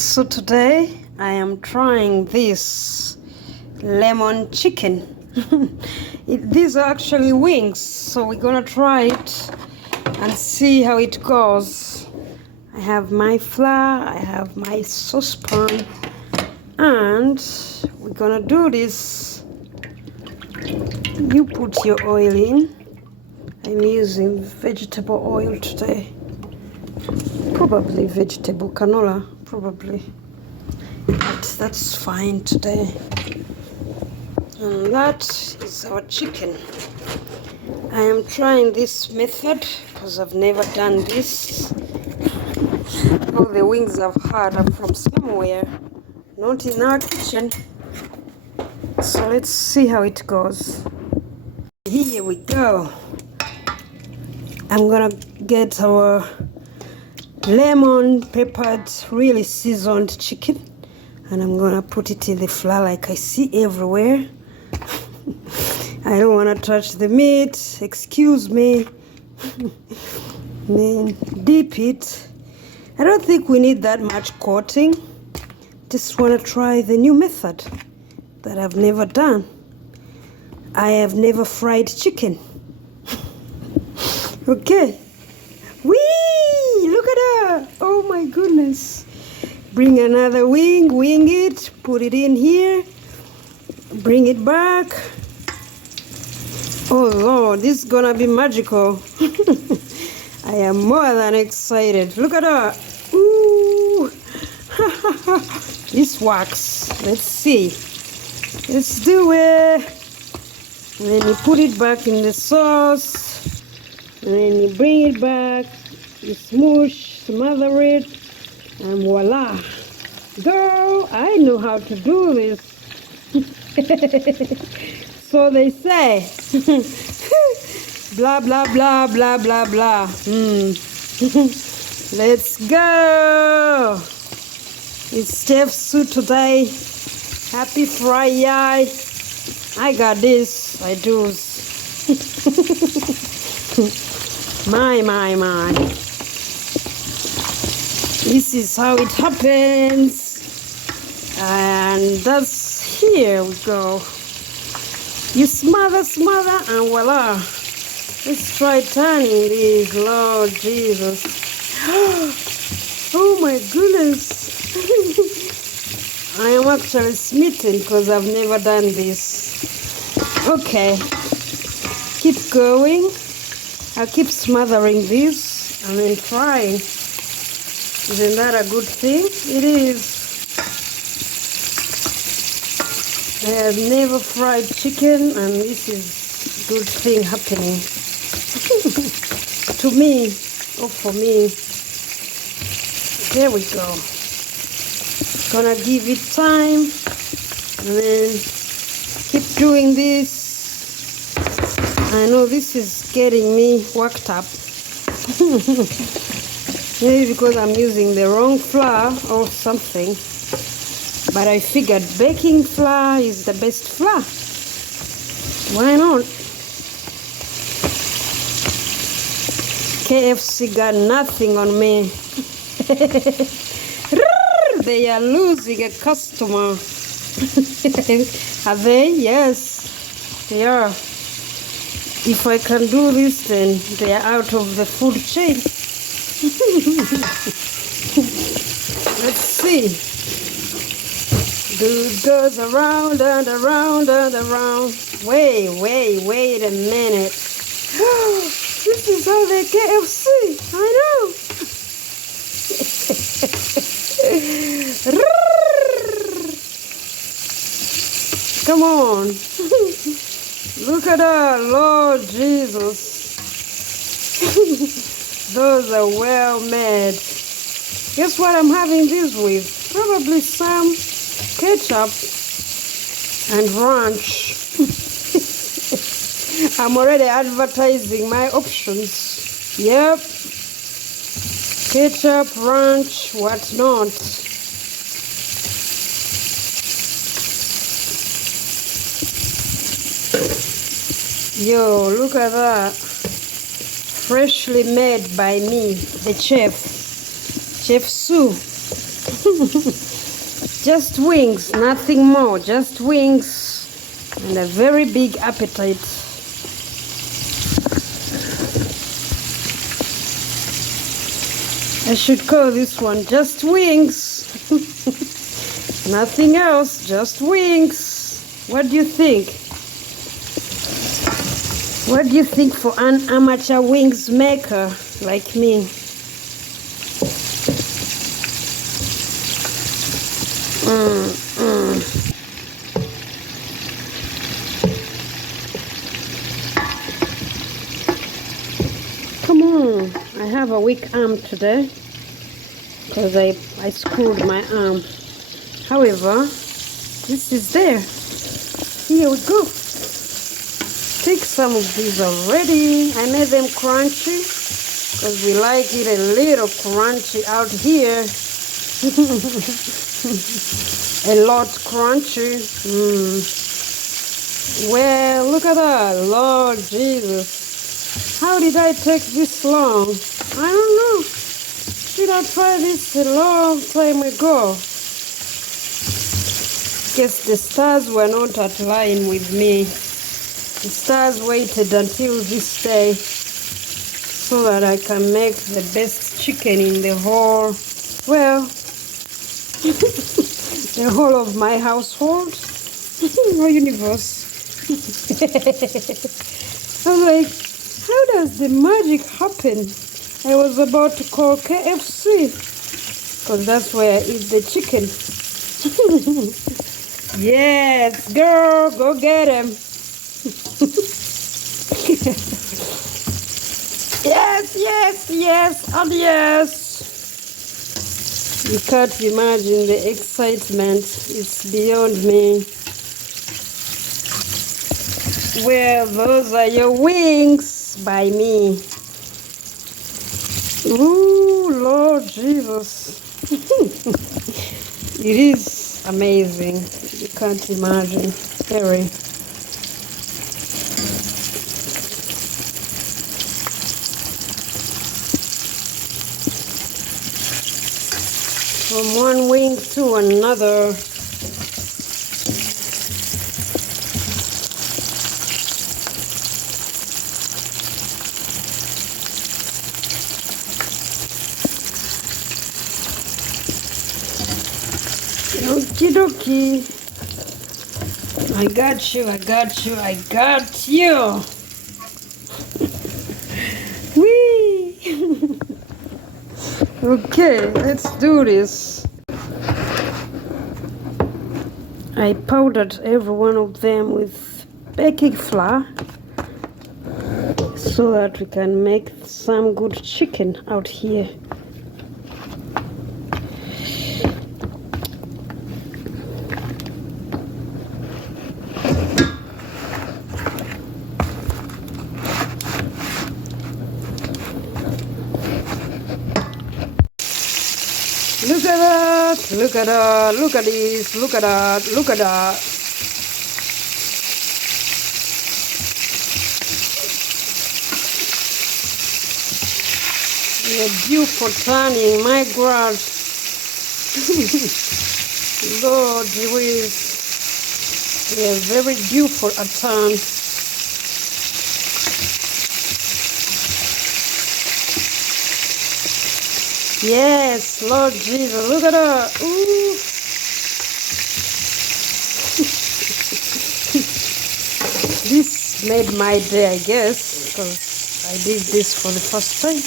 So today I am trying this lemon chicken. These are actually wings, so we're gonna try it and see how it goes. I have my flour, I have my saucepan, and we're gonna do this. You put your oil in. I'm using vegetable oil today. Probably vegetable canola, probably. But that's fine today. And that is our chicken. I am trying this method because I've never done this. All the wings I've had are from somewhere, not in our kitchen. So let's see how it goes. Here we go. I'm gonna get our lemon peppered, really seasoned chicken, and I'm gonna put it in the flour like I see everywhere. I don't want to touch the meat, excuse me. Then dip it. I don't think we need that much coating. Just want to try the new method that I've never done. I have never fried chicken. Okay. Whee! Look at her! Oh my goodness. Bring another wing, wing it, put it in here, bring it back. Oh Lord, this is gonna be magical. I am more than excited. Look at her. Ooh. This works. Let's see. Let's do it. And then you put it back in the sauce. And then you bring it back. You smoosh, smother it. And voila. Girl, I know how to do this. So they say. Blah, blah, blah, blah, blah, blah. Let's go. It's Chefsue today. Happy Friday. I got this. I do. My. This is how it happens. And that's, here we go. You smother, and voila. Let's try turning this, Lord Jesus. Oh my goodness. I am actually smitten because I've never done this. Okay. Keep going. I'll keep smothering this and then trying. Isn't that a good thing? It is. I have never fried chicken, and this is a good thing happening. To me, or for me. There we go. Gonna give it time, and then keep doing this. I know this is getting me worked up. Maybe because I'm using the wrong flour or something. But I figured baking flour is the best flour. Why not? KFC got nothing on me. They are losing a customer. Are they? Yes, they are. If I can do this, then they are out of the food chain. Let's see. It goes around and around and around. Wait a minute. This is how they KFC. I know. Come on. Look at her, Lord Jesus. Those are well made. Guess what I'm having this with? Probably some ketchup and ranch. I'm already advertising my options. Yep. Ketchup, ranch, whatnot. Yo, look at that. Freshly made by me, the chef. Chefsue. Just wings, nothing more. Just wings and a very big appetite. I should call this one just wings. Nothing else, just wings. What do you think? What do you think for an amateur wings maker like me? Come on, I have a weak arm today because I screwed my arm. However, this is there. Here we go. Take some of these already. I made them crunchy because we like it a little crunchy out here. A lot crunchy. Well, look at that. Lord Jesus. How did I take this long? I don't know. Should I try this a long time ago? Guess the stars were not at line with me. The stars waited until this day so that I can make the best chicken in the whole, well, the whole of my household or universe. I was like, how does the magic happen? I was about to call KFC because that's where I eat the chicken. Yes, girl, go get him. Yes, yes, yes, and yes. You can't imagine the excitement. It's beyond me. Well, those are your wings by me. Ooh, Lord Jesus. It is amazing. You can't imagine. Very. From one wing to another. Okie dokie. I got you, I got you, I got you. Whee! Okay, let's do this. I powdered every one of them with baking flour so that we can make some good chicken out here. Look at that, look at that, look at this, look at that, look at that. They're due for turning, my God. Lord, they're very due for a turn. Yes, Lord Jesus, look at her. Ooh. This made my day, I guess, because I did this for the first time.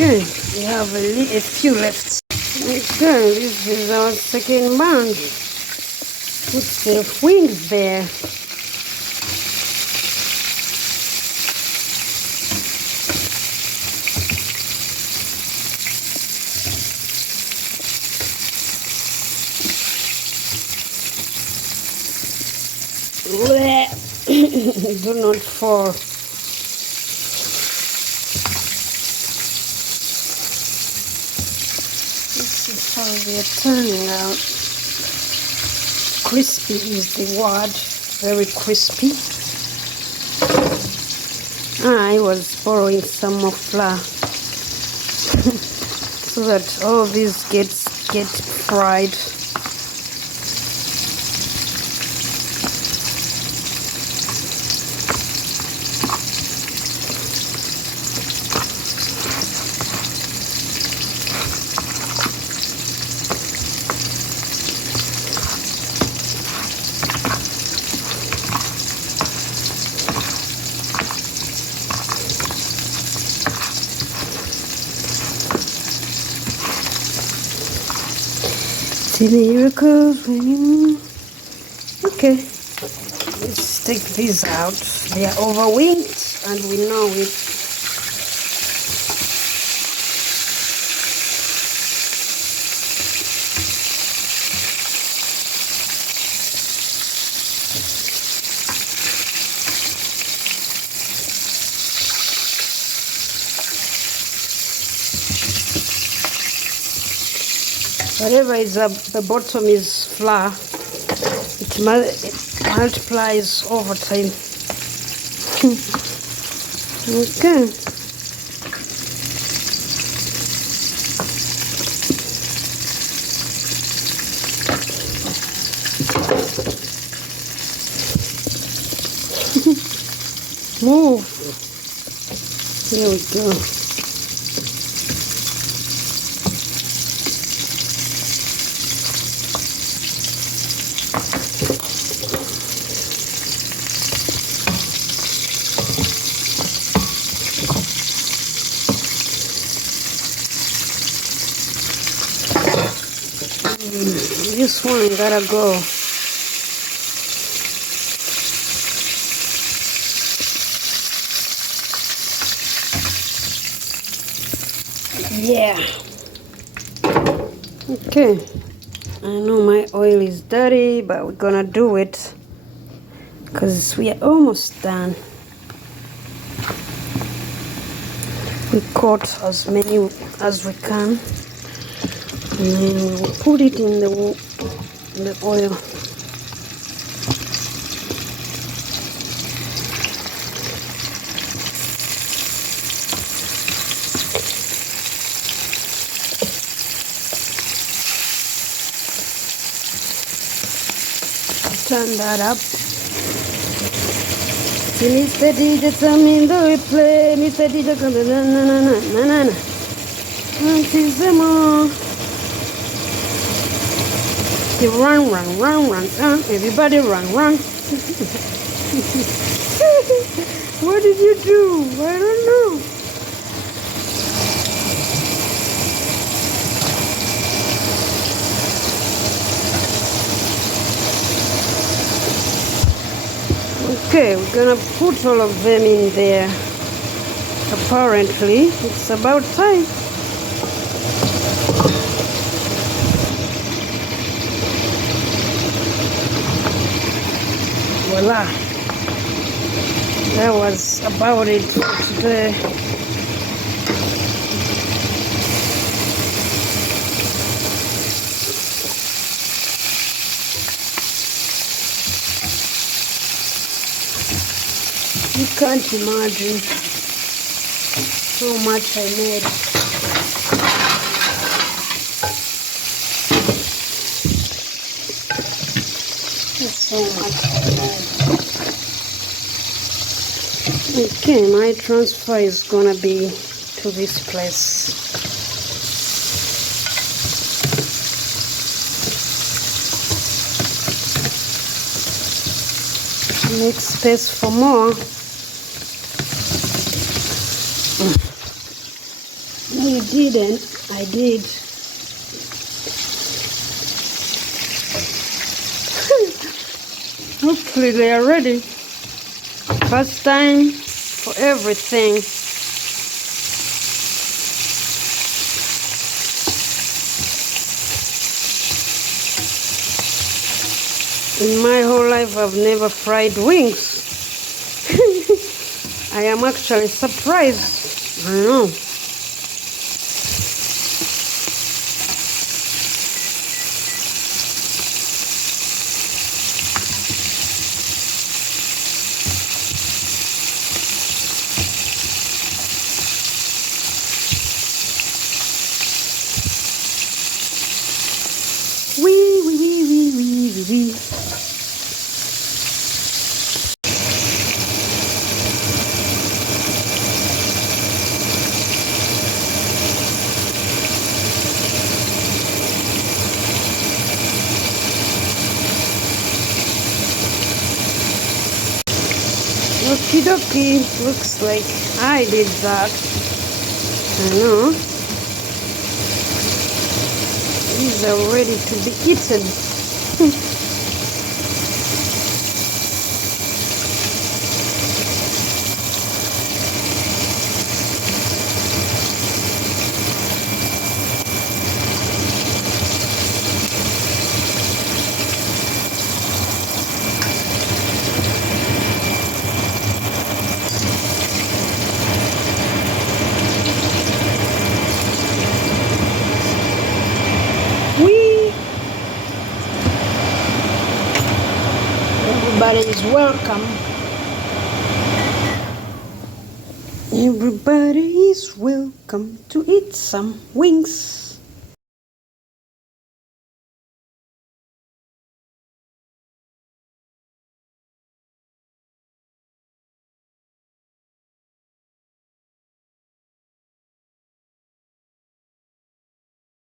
Okay, we have a few left. Okay, this is our second bunch. Put the wings there. Do not fall. This is how they are turning out. Crispy is the word. Very crispy. I was borrowing some more flour so that all of these get fried. See miracles when you... Okay, let's take these out. They are overwinged and we know it. Whatever is at the bottom is flour. It multiplies over time. Okay. Move. Here we go. This one gotta go. Yeah. Okay. I know my oil is dirty, but we're gonna do it because we are almost done. We caught as many as we can. And then we'll put it in the oil. Turn that up. See Mr. DJ, tell me the replay. Mr. DJ, come na na na na na na. Them all. You run, run, run, run, run. Everybody run, run. What did you do? I don't know. Okay, we're gonna put all of them in there. Apparently, it's about time. Voila. That was about it for today. You can't imagine how much I made. So much I made. Okay, my transfer is gonna be to this place. Make space for more. No, you didn't. I did. Hopefully they are ready. First time for everything. In my whole life, I've never fried wings. I am actually surprised. I know. Wee, wee, wee, wee, wee, wee, wee. Okie dokie, looks like I did that. I know. These are ready to be eaten. Everybody is welcome. Everybody is welcome to eat some wings.